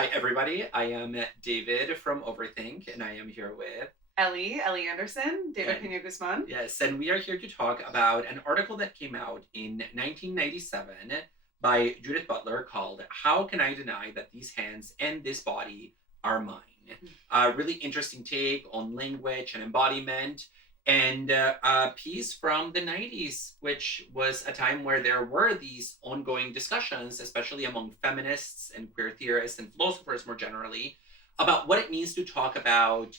Hi, everybody. I am David from Overthink, and I am here with Ellie Anderson, David Peña-Guzmán. Yes, and we are here to talk about an article that came out in 1997 by Judith Butler called How Can I Deny That These Hands and This Body Are Mine? A really interesting take on language and embodiment, and a piece from the 90s, which was a time where there were these ongoing discussions, especially among feminists and queer theorists and philosophers more generally, about what it means to talk about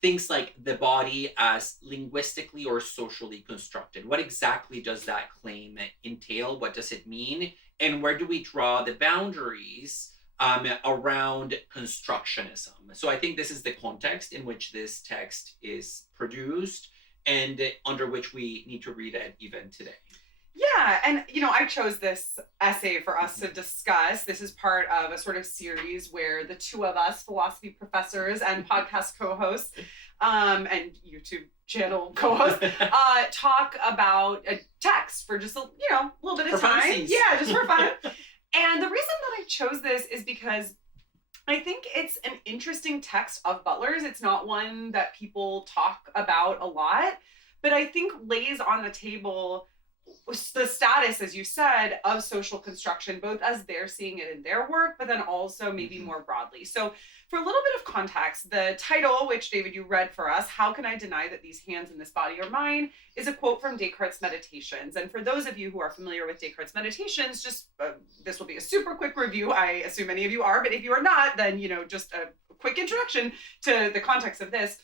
things like the body as linguistically or socially constructed. What exactly does that claim entail? What does it mean? And where do we draw the boundaries around constructionism? So I think this is the context in which this text is produced and under which we need to read it even today. Yeah, and I chose this essay for us to discuss. This is part of a sort of series where the two of us, philosophy professors and podcast co-hosts, and YouTube channel co-hosts, talk about a text for just a little bit of time. Yeah, just for fun. And the reason that I chose this is because I think it's an interesting text of Butler's. It's not one that people talk about a lot, but I think lays on the table the status, as you said, of social construction, both as they're seeing it in their work, but then also maybe more broadly. So for a little bit of context, the title, which David, you read for us, How Can I Deny That These Hands and This Body Are Mine, is a quote from Descartes Meditations. And for those of you who are familiar with Descartes Meditations, just this will be a super quick review. I assume many of you are, but if you are not, then, just a quick introduction to the context of this.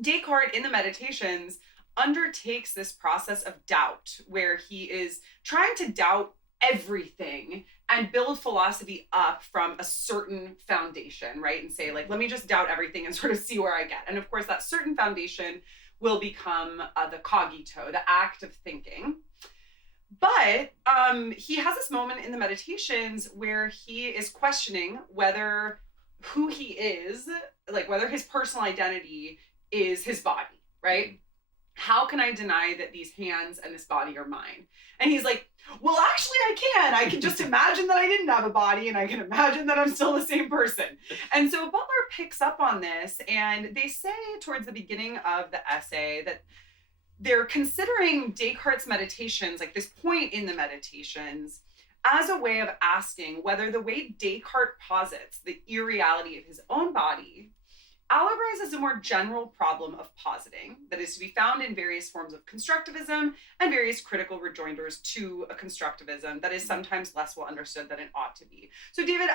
Descartes in the Meditations undertakes this process of doubt where he is trying to doubt everything and build philosophy up from a certain foundation, right? And say, let me just doubt everything and sort of see where I get. And of course, that certain foundation will become the cogito, the act of thinking. But he has this moment in the Meditations where he is questioning whether who he is, whether his personal identity is his body, right? How can I deny that these hands and this body are mine? And he's like, well, actually I can. I can just imagine that I didn't have a body and I can imagine that I'm still the same person. And so Butler picks up on this, and they say towards the beginning of the essay that they're considering Descartes' Meditations, this point in the Meditations, as a way of asking whether the way Descartes posits the irreality of his own body allegorizes a more general problem of positing that is to be found in various forms of constructivism and various critical rejoinders to a constructivism that is sometimes less well understood than it ought to be. So David,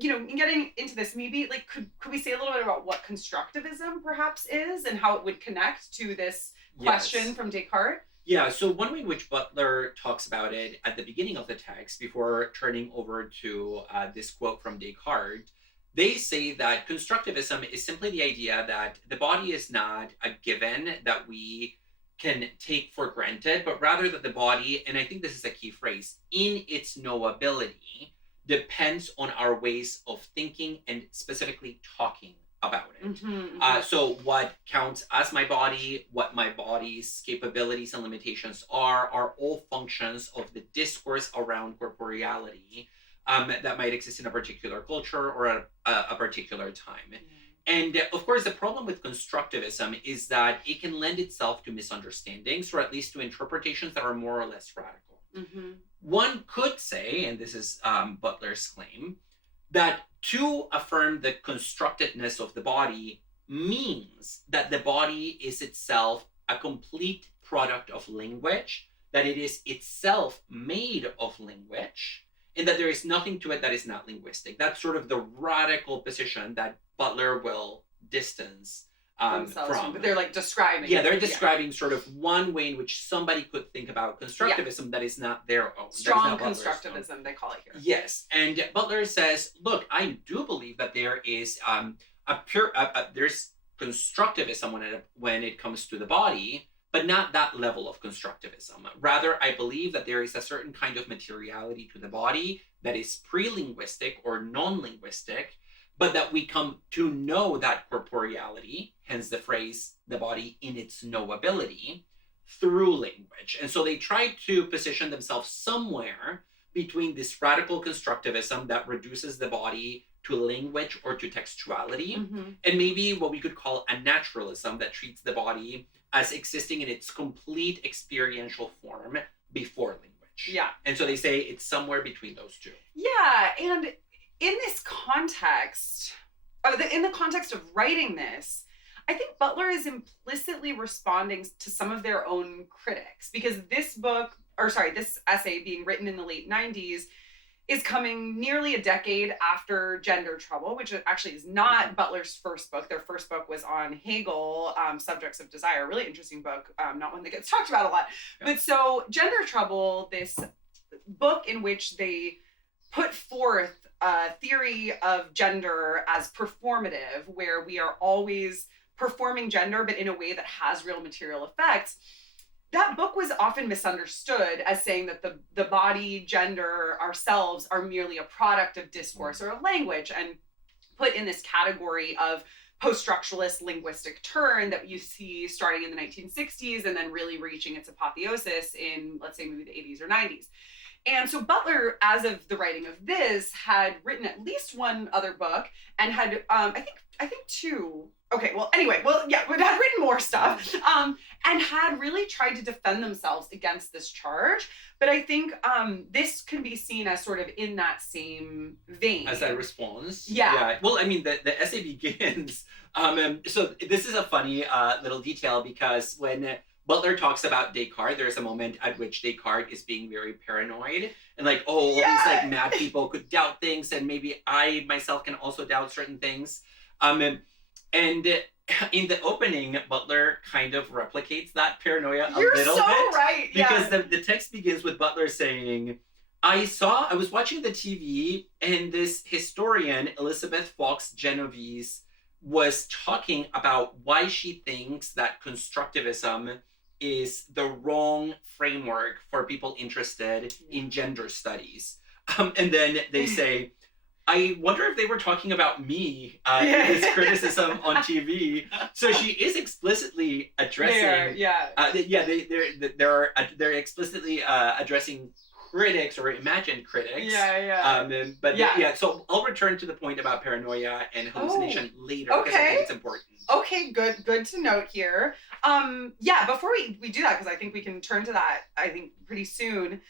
in getting into this, maybe could we say a little bit about what constructivism perhaps is and how it would connect to this question from Descartes? Yeah, so one way in which Butler talks about it at the beginning of the text before turning over to this quote from Descartes, they say that constructivism is simply the idea that the body is not a given that we can take for granted, but rather that the body, and I think this is a key phrase, in its knowability, depends on our ways of thinking and specifically talking about it. So what counts as my body, what my body's capabilities and limitations are all functions of the discourse around corporeality that might exist in a particular culture or at a particular time. And of course, the problem with constructivism is that it can lend itself to misunderstandings, or at least to interpretations that are more or less radical. One could say, and this is Butler's claim, that to affirm the constructedness of the body means that the body is itself a complete product of language, that it is itself made of language, and that there is nothing to it that is not linguistic. That's sort of the radical position that Butler will distance from. But they're describing. Yeah, they're describing sort of one way in which somebody could think about constructivism that is not their own. Strong constructivism, they call it here. Yes, and Butler says, look, I do believe that there is there's constructivism when it comes to the body, but not that level of constructivism. Rather, I believe that there is a certain kind of materiality to the body that is pre-linguistic or non-linguistic, but that we come to know that corporeality, hence the phrase, the body in its knowability, through language. And so they try to position themselves somewhere between this radical constructivism that reduces the body to language or to textuality, Mm-hmm. and maybe what we could call a naturalism that treats the body as existing in its complete experiential form before language. Yeah. And so they say it's somewhere between those two. Yeah, and in this context, in the context of writing this, I think Butler is implicitly responding to some of their own critics, because this essay being written in the late 90s is coming nearly a decade after Gender Trouble, which actually is not Butler's first book. Their first book was on Hegel, Subjects of Desire, a really interesting book, not one that gets talked about a lot. Yeah. But so Gender Trouble, this book in which they put forth a theory of gender as performative, where we are always performing gender, but in a way that has real material effects. That book was often misunderstood as saying that the body, gender, ourselves are merely a product of discourse or of language, and put in this category of post-structuralist linguistic turn that you see starting in the 1960s and then really reaching its apotheosis in, let's say, maybe the 80s or 90s. And so Butler, as of the writing of this, had written at least one other book and had, I think two. Okay, well, anyway, but had written more stuff and had really tried to defend themselves against this charge. But I think this can be seen as sort of in that same vein. As a response? Yeah. Well, I mean, the essay begins. So this is a funny little detail, because when Butler talks about Descartes, there's a moment at which Descartes is being very paranoid and like, all these like mad people could doubt things, and maybe I myself can also doubt certain things. And in the opening, Butler kind of replicates that paranoia a little bit. You're so right, because the text begins with Butler saying, I was watching the TV, and this historian, Elizabeth Fox Genovese, was talking about why she thinks that constructivism is the wrong framework for people interested in gender studies. And then they say, I wonder if they were talking about me in this criticism on TV. So she is explicitly addressing. They're explicitly addressing critics or imagined critics. So I'll return to the point about paranoia and hallucination later, because I think it's important. Okay, good to note here. Before we do that, because I think we can turn to that, I think, pretty soon.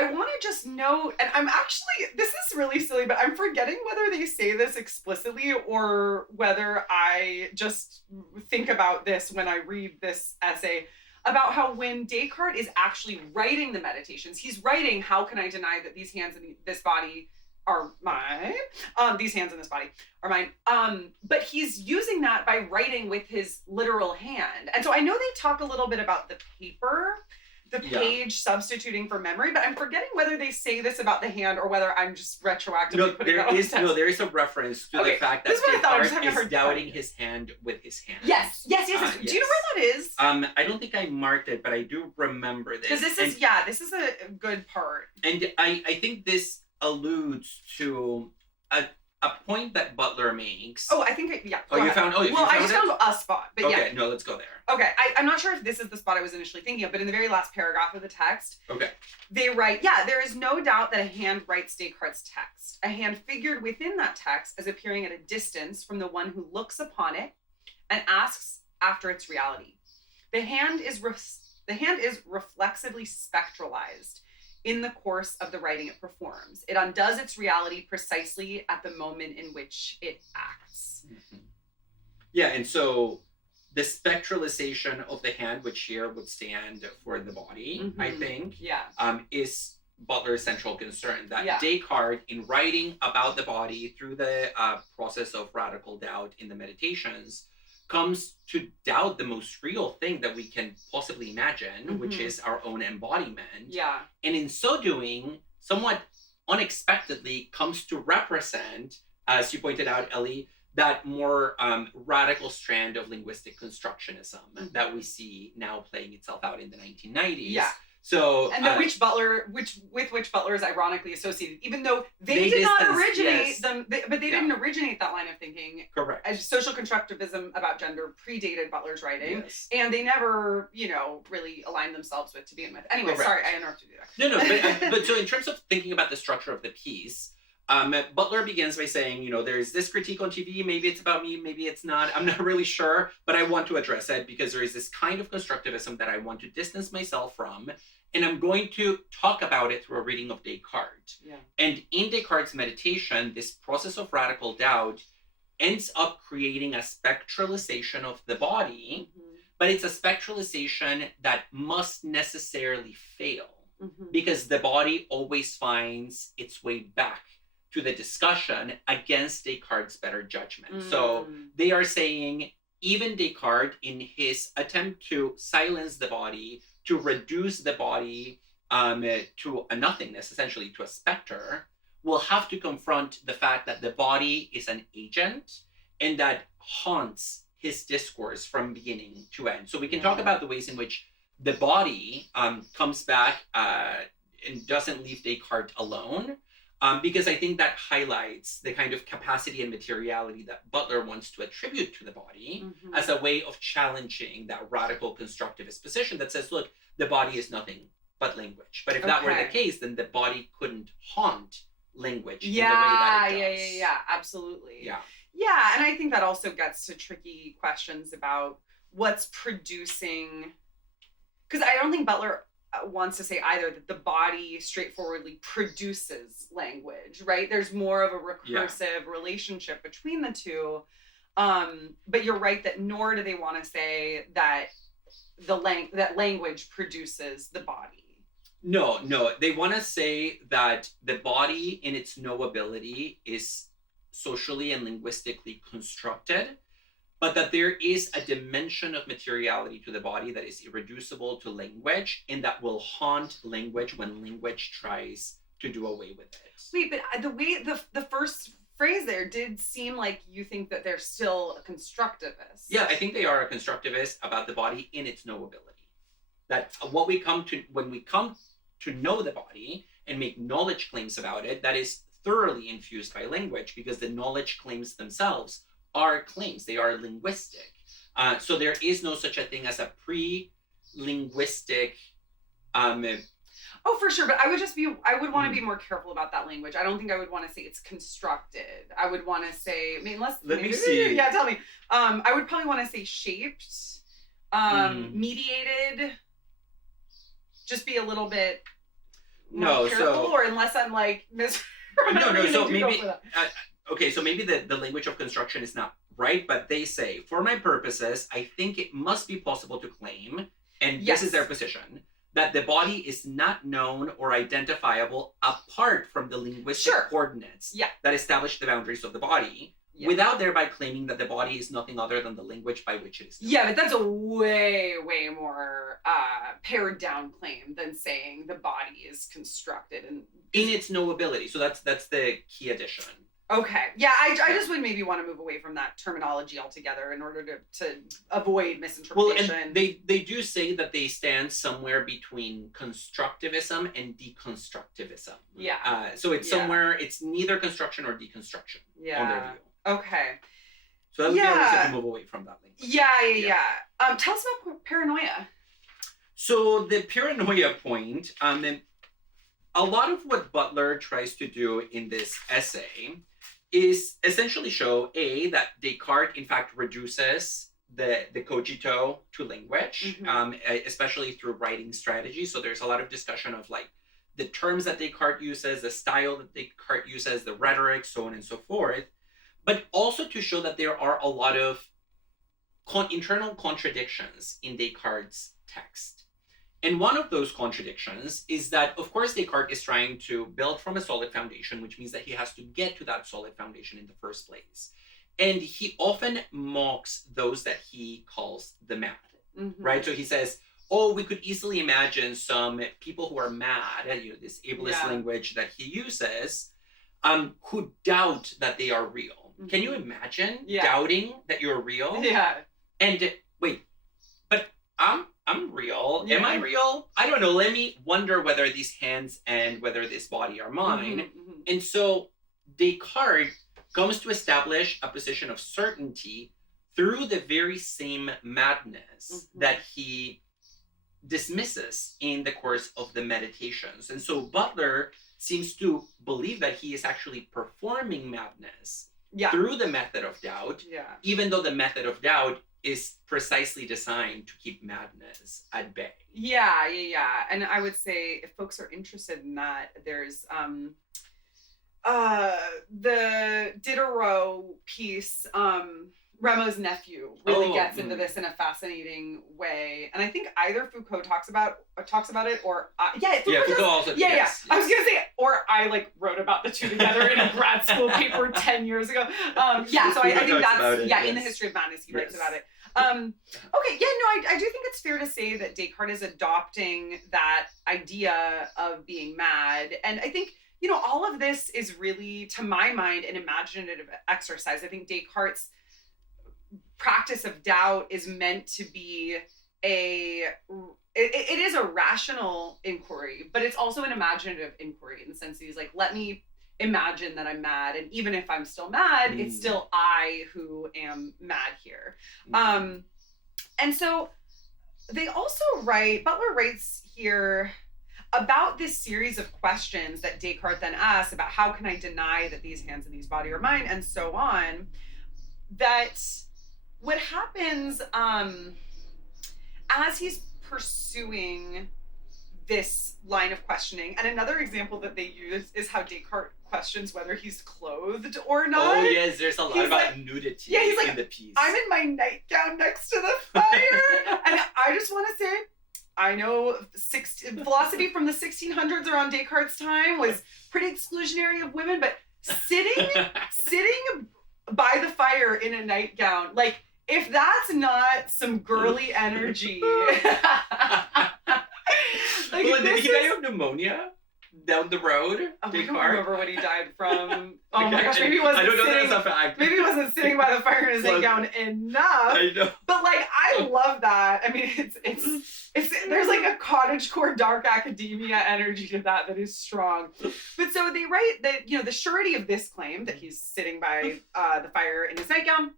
I want to just note, and I'm actually, this is really silly, but I'm forgetting whether they say this explicitly or whether I just think about this when I read this essay, about how when Descartes is actually writing the Meditations, he's writing, how can I deny that these hands and this body are mine? These hands in this body are mine. But he's using that by writing with his literal hand. And so I know they talk a little bit about the paper, the page substituting for memory, but I'm forgetting whether they say this about the hand or whether I'm just retroactively putting that on the text. There is a reference to the fact that Descartes is doubting his hand with his hand. Yes. Do you know where that is? I don't think I marked it, but I do remember this. Because this is a good part. And I think this alludes to a point that Butler makes. Oh, I think, you found it? I just found a spot, but Okay, no, let's go there. Okay, I'm not sure if this is the spot I was initially thinking of, but in the very last paragraph of the text, okay, they write, there is no doubt that a hand writes Descartes' text. A hand figured within that text as appearing at a distance from the one who looks upon it and asks after its reality. The hand is reflexively spectralized in the course of the writing it performs. It undoes its reality precisely at the moment in which it acts. Mm-hmm. Yeah, and so the spectralization of the hand, which here would stand for the body, I think, is Butler's central concern. That Descartes, in writing about the body through the process of radical doubt in the Meditations, comes to doubt the most real thing that we can possibly imagine, which is our own embodiment. Yeah. And in so doing, somewhat unexpectedly comes to represent, as you pointed out, Ellie, that more radical strand of linguistic constructionism that we see now playing itself out in the 1990s. Yeah. So, and with which Butler is ironically associated, even though they did not originate them, but they didn't originate that line of thinking. Correct. As social constructivism about gender predated Butler's writing, and they never, really aligned themselves with to begin with. Anyway, sorry, I interrupted you there. No, but so in terms of thinking about the structure of the piece, Butler begins by saying, there's this critique on TV, maybe it's about me, maybe it's not, I'm not really sure, but I want to address it because there is this kind of constructivism that I want to distance myself from, and I'm going to talk about it through a reading of Descartes. Yeah. And in Descartes' meditation, this process of radical doubt ends up creating a spectralization of the body, but it's a spectralization that must necessarily fail because the body always finds its way back to the discussion against Descartes' better judgment. So they are saying even Descartes, in his attempt to silence the body, to reduce the body to a nothingness, essentially to a specter, will have to confront the fact that the body is an agent and that haunts his discourse from beginning to end. So we can talk about the ways in which the body comes back and doesn't leave Descartes alone, because I think that highlights the kind of capacity and materiality that Butler wants to attribute to the body as a way of challenging that radical constructivist position that says, look, the body is nothing but language. But if that were the case, then the body couldn't haunt language in the way that it does. Yeah, absolutely. Yeah. Yeah, and I think that also gets to tricky questions about what's producing, because I don't think Butler wants to say either that the body straightforwardly produces language, right? There's more of a recursive relationship between the two. But you're right that nor do they want to say that that language produces the body. No. They want to say that the body in its knowability is socially and linguistically constructed, but that there is a dimension of materiality to the body that is irreducible to language and that will haunt language when language tries to do away with it. Wait, but the way the first phrase there did seem like you think that they're still a constructivist. Yeah, I think they are a constructivist about the body in its knowability. That what we come to, when we come to know the body and make knowledge claims about it, that is thoroughly infused by language, because the knowledge claims themselves are claims. They are linguistic. So there is no such a thing as a pre-linguistic. Oh, for sure. But I would want to be more careful about that language. I don't think I would want to say it's constructed. I would want to say, let me see. Yeah, tell me. I would probably want to say shaped, mediated. Just be a little bit more careful, or unless I'm like So maybe okay, so maybe the language of construction is not right, but they say, for my purposes, I think it must be possible to claim, and this is their position, that the body is not known or identifiable apart from the linguistic coordinates that establish the boundaries of the body, without thereby claiming that the body is nothing other than the language by which it is known. Yeah, but that's a way, way more pared down claim than saying the body is constructed and in its knowability. So that's the key addition. Okay. Yeah, I just would maybe want to move away from that terminology altogether in order to avoid misinterpretation. Well, and they do say that they stand somewhere between constructivism and deconstructivism. Yeah. So it's somewhere, it's neither construction or deconstruction on their view. Okay. So that would be a reason to move away from that language. Yeah. Tell us about paranoia. So the paranoia point, a lot of what Butler tries to do in this essay is essentially show, that Descartes, in fact, reduces the cogito to language, especially through writing strategy. So there's a lot of discussion of like the terms that Descartes uses, the style that Descartes uses, the rhetoric, so on and so forth. But also to show that there are a lot of internal contradictions in Descartes' text. And one of those contradictions is that, of course, Descartes is trying to build from a solid foundation, which means that he has to get to that solid foundation in the first place. And he often mocks those that he calls the mad, right? So he says, we could easily imagine some people who are mad, this ableist language that he uses, who doubt that they are real. Can you imagine doubting that you're real? Yeah. And wait, but I'm real. Am I real? I don't know. Let me wonder whether these hands and whether this body are mine. And so Descartes comes to establish a position of certainty through the very same madness that he dismisses in the course of the Meditations. And so Butler seems to believe that he is actually performing madness through the method of doubt, Yeah. even though the method of doubt is precisely designed to keep madness at bay. Yeah. And I would say if folks are interested in that, there's the Diderot piece, Remo's nephew really gets into this in a fascinating way, and I think either Foucault talks about it, or Foucault also. Yes. I was gonna say, or I like wrote about the two together in a grad school paper 10 years ago. So I think that's in the History of Madness he writes about it. I do think it's fair to say that Descartes is adopting that idea of being mad, and I think all of this is really, to my mind, an imaginative exercise. I think Descartes' practice of doubt is meant to be it is a rational inquiry, but it's also an imaginative inquiry in the sense that he's like, let me imagine that I'm mad, and even if I'm still mad, it's still I who am mad here. And so they also Butler writes here about this series of questions that Descartes then asks about how can I deny that these hands and these body are mine, and so on, that what happens as he's pursuing this line of questioning, and another example that they use is how Descartes questions whether he's clothed or not. Oh yes, there's a lot about nudity in the piece. I'm in my nightgown next to the fire. And I just want to say, I know philosophy from the 1600s around Descartes' time was pretty exclusionary of women, but sitting by the fire in a nightgown, like, if that's not some girly energy. Did he die of pneumonia down the road? I don't remember what he died from. Oh my gosh, maybe he wasn't Maybe he wasn't sitting by the fire in his nightgown enough. I know. But I love that. I mean, it's there's like a cottagecore dark academia energy to that is strong. But so they write that, the surety of this claim that he's sitting by the fire in his nightgown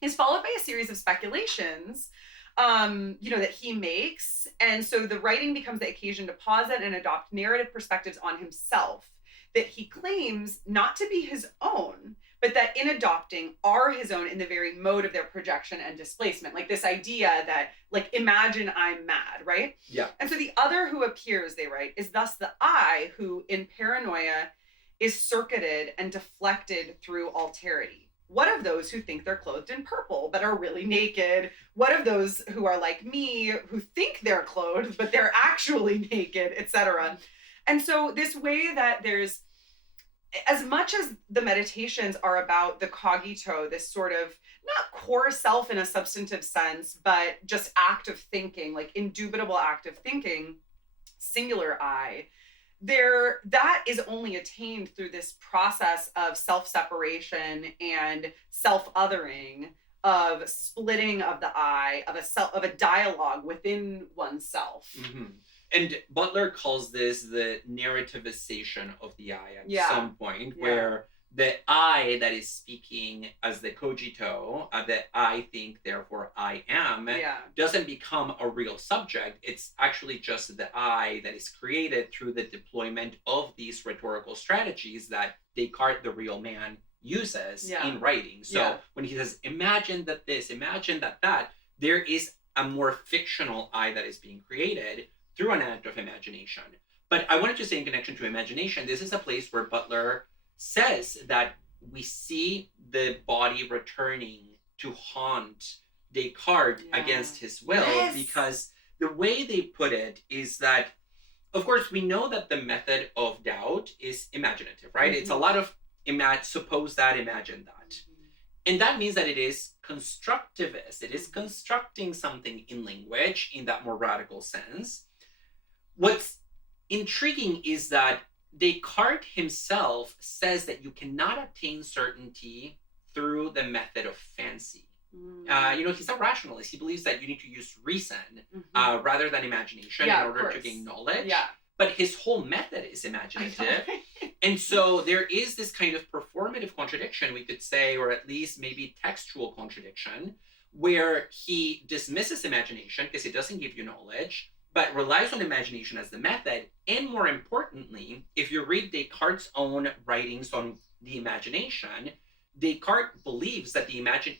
is followed by a series of speculations that he makes. And so the writing becomes the occasion to posit and adopt narrative perspectives on himself that he claims not to be his own, but that in adopting are his own in the very mode of their projection and displacement. Like this idea that, imagine I'm mad, right? Yeah. And so the other who appears, they write, is thus the I who in paranoia is circuited and deflected through alterity. What of those who think they're clothed in purple but are really naked? What of those who are like me, who think they're clothed but they're actually naked, etc.? And so this way that there's, as much as the meditations are about the cogito, this sort of not core self in a substantive sense, but just active thinking, like indubitable active thinking, singular I, that is only attained through this process of self-separation and self-othering, of splitting of the I, of a dialogue within oneself. Mm-hmm. And Butler calls this the narrativization of the I at some point, where the I that is speaking as the cogito, that I think, therefore I am, doesn't become a real subject. It's actually just the I that is created through the deployment of these rhetorical strategies that Descartes, the real man, uses in writing. So when he says, imagine that this, imagine that, there is a more fictional I that is being created through an act of imagination. But I wanted to say, in connection to imagination, this is a place where Butler says that we see the body returning to haunt Descartes against his will, because the way they put it is that, of course, we know that the method of doubt is imaginative, right? Mm-hmm. It's a lot of suppose that, imagine that. Mm-hmm. And that means that it is constructivist. It is constructing something in language in that more radical sense. What's intriguing is that Descartes himself says that you cannot obtain certainty through the method of fancy. He's a rationalist. He believes that you need to use reason rather than imagination in order to gain knowledge. Yeah. But his whole method is imaginative. And so there is this kind of performative contradiction, we could say, or at least maybe textual contradiction, where he dismisses imagination because it doesn't give you knowledge, but relies on imagination as the method. And more importantly, if you read Descartes' own writings on the imagination, Descartes believes that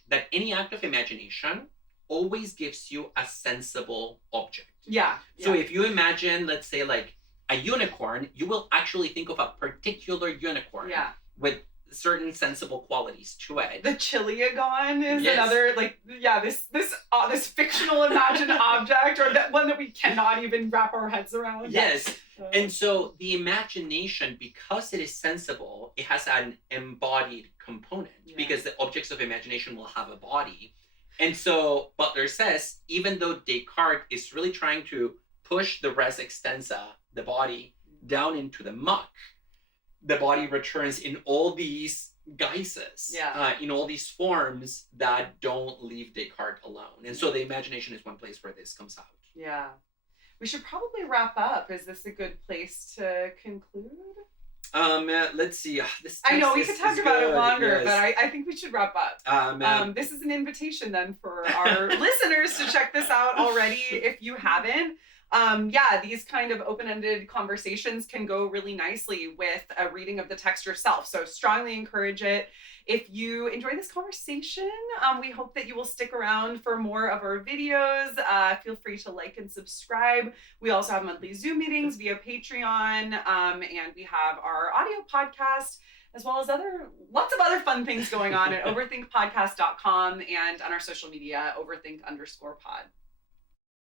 that any act of imagination always gives you a sensible object. Yeah. So if you imagine, let's say, like a unicorn, you will actually think of a particular unicorn with certain sensible qualities to it. The Chiliagon is another, like, this fictional imagined object, or that one that we cannot even wrap our heads around. Yes. And so the imagination, because it is sensible, it has an embodied component because the objects of imagination will have a body. And so Butler says, even though Descartes is really trying to push the res extensa, the body, down into the muck, the body returns in all these guises, in all these forms that don't leave Descartes alone. And so the imagination is one place where this comes out. Yeah. We should probably wrap up. Is this a good place to conclude? Let's see. I know we could talk about it longer, but I think we should wrap up. This is an invitation then for our listeners to check this out already if you haven't. These kind of open-ended conversations can go really nicely with a reading of the text yourself. So strongly encourage it. If you enjoy this conversation, we hope that you will stick around for more of our videos. Feel free to like and subscribe. We also have monthly Zoom meetings via Patreon, and we have our audio podcast, as well as lots of other fun things going on at overthinkpodcast.com and on our social media, overthink_pod.